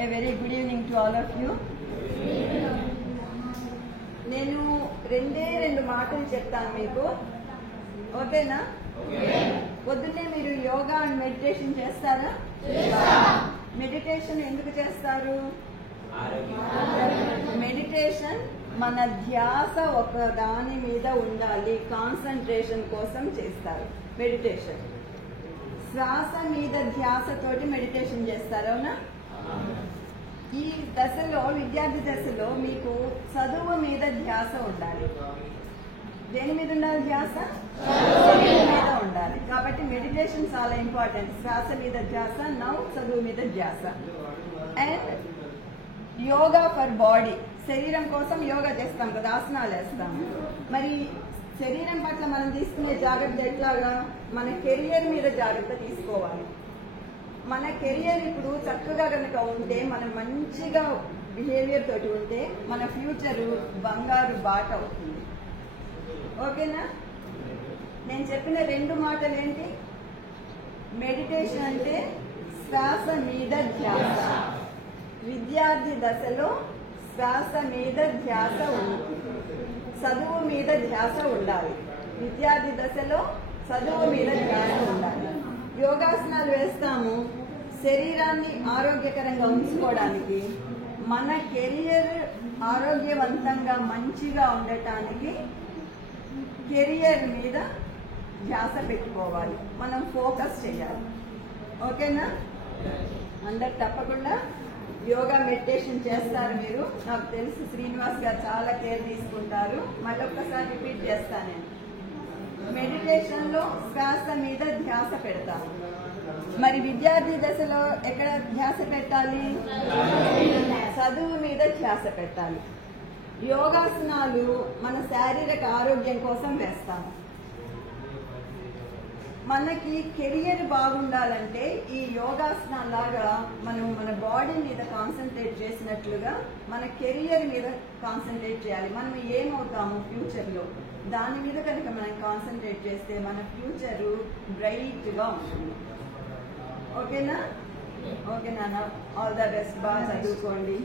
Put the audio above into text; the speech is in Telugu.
A very good evening to all of you. నేను రెండు మాటలు చెప్తాను మీకు, ఓకేనా? పొద్దున్నే మీరు యోగా అండ్ మెడిటేషన్ చేస్తారా? మెడిటేషన్ ఎందుకు చేస్తారు? మెడిటేషన్ మన ధ్యాస ఒక దాని మీద ఉండాలి, కాన్సంట్రేషన్ కోసం చేస్తారు మెడిటేషన్. శ్వాస మీద ధ్యాసతోటి మెడిటేషన్ చేస్తారు, అవునా? ఈ దశలో, విద్యార్థి దశలో మీకు చదువు మీద ధ్యాస ఉండాలి. దేని మీద ఉండాలి ధ్యాస? చదువు మీద ఉండాలి. కాబట్టి మెడిటేషన్ చాలా ఇంపార్టెంట్. శ్వాస మీద ధ్యాస, చదువు మీద ధ్యాస. అండ్ యోగా ఫర్ బాడీ, శరీరం కోసం యోగా చేస్తాం కదా, ఆసనాలు వేస్తాము. మరి శరీరం పట్ల మనం తీసుకునే జాగ్రత్త ఎట్లాగా? మన కెరియర్ మీద జాగ్రత్త తీసుకోవాలి. మన కెరియర్ ఇప్పుడు చక్కగా కనుక ఉంటే, మనం మంచిగా బిహేవియర్ తోటి ఉంటే మన ఫ్యూచర్ బంగారు బాట అవుతుంది, ఓకేనా? నేను చెప్పిన రెండు మాటలు ఏంటి? మెడిటేషన్ అంటే శ్వాస మీద ధ్యాస. విద్యార్థి దశలో శ్వాస మీద ధ్యాస ఉంది, చదువు మీద ధ్యాస ఉండాలి. విద్యార్థి దశలో చదువు మీద ధ్యాస ఉండాలి. యోగాసనాలు వేస్తాము శరీరాన్ని ఆరోగ్యకరంగా ఉంచుకోవడానికి, మన కెరియర్ ఆరోగ్యవంతంగా మంచిగా ఉండటానికి కెరియర్ మీద ధ్యాస పెట్టుకోవాలి, మనం ఫోకస్ చేయాలి, ఓకేనా? అందరు తప్పకుండా యోగా మెడిటేషన్ చేస్తారు. మీరు, నాకు తెలుసు శ్రీనివాస్ గారు చాలా కేర్ తీసుకుంటారు. మళ్ళీ ఒక్కసారి రిపీట్ చేస్తాను నేను. మెడిటేషన్ లో శ్వాస మీద ధ్యాస పెడతాము. మరి విద్యార్థి దశలో ఎక్కడ ధ్యాస పెట్టాలి? చదువు మీద ధ్యాస పెట్టాలి. యోగాసనాలు మన శారీరక ఆరోగ్యం కోసం వేస్తాము. మనకి కెరియర్ బాగుండాలంటే ఈ యోగాసనాలాగా మనం మన బాడీ మీద కాన్సన్ట్రేట్ చేసినట్లుగా మన కెరియర్ మీద కాన్సన్ట్రేట్ చేయాలి. మనం ఏమవుతాము ఫ్యూచర్ లో, దాని మీద కనుక మనం కాన్సన్ట్రేట్ చేస్తే మన ఫ్యూచర్ బ్రైట్ గా ఉంటుంది, ఓకేనా? ఓకే నాన్న, ఆల్ ద బెస్ట్. బాగా చదువుకోండి.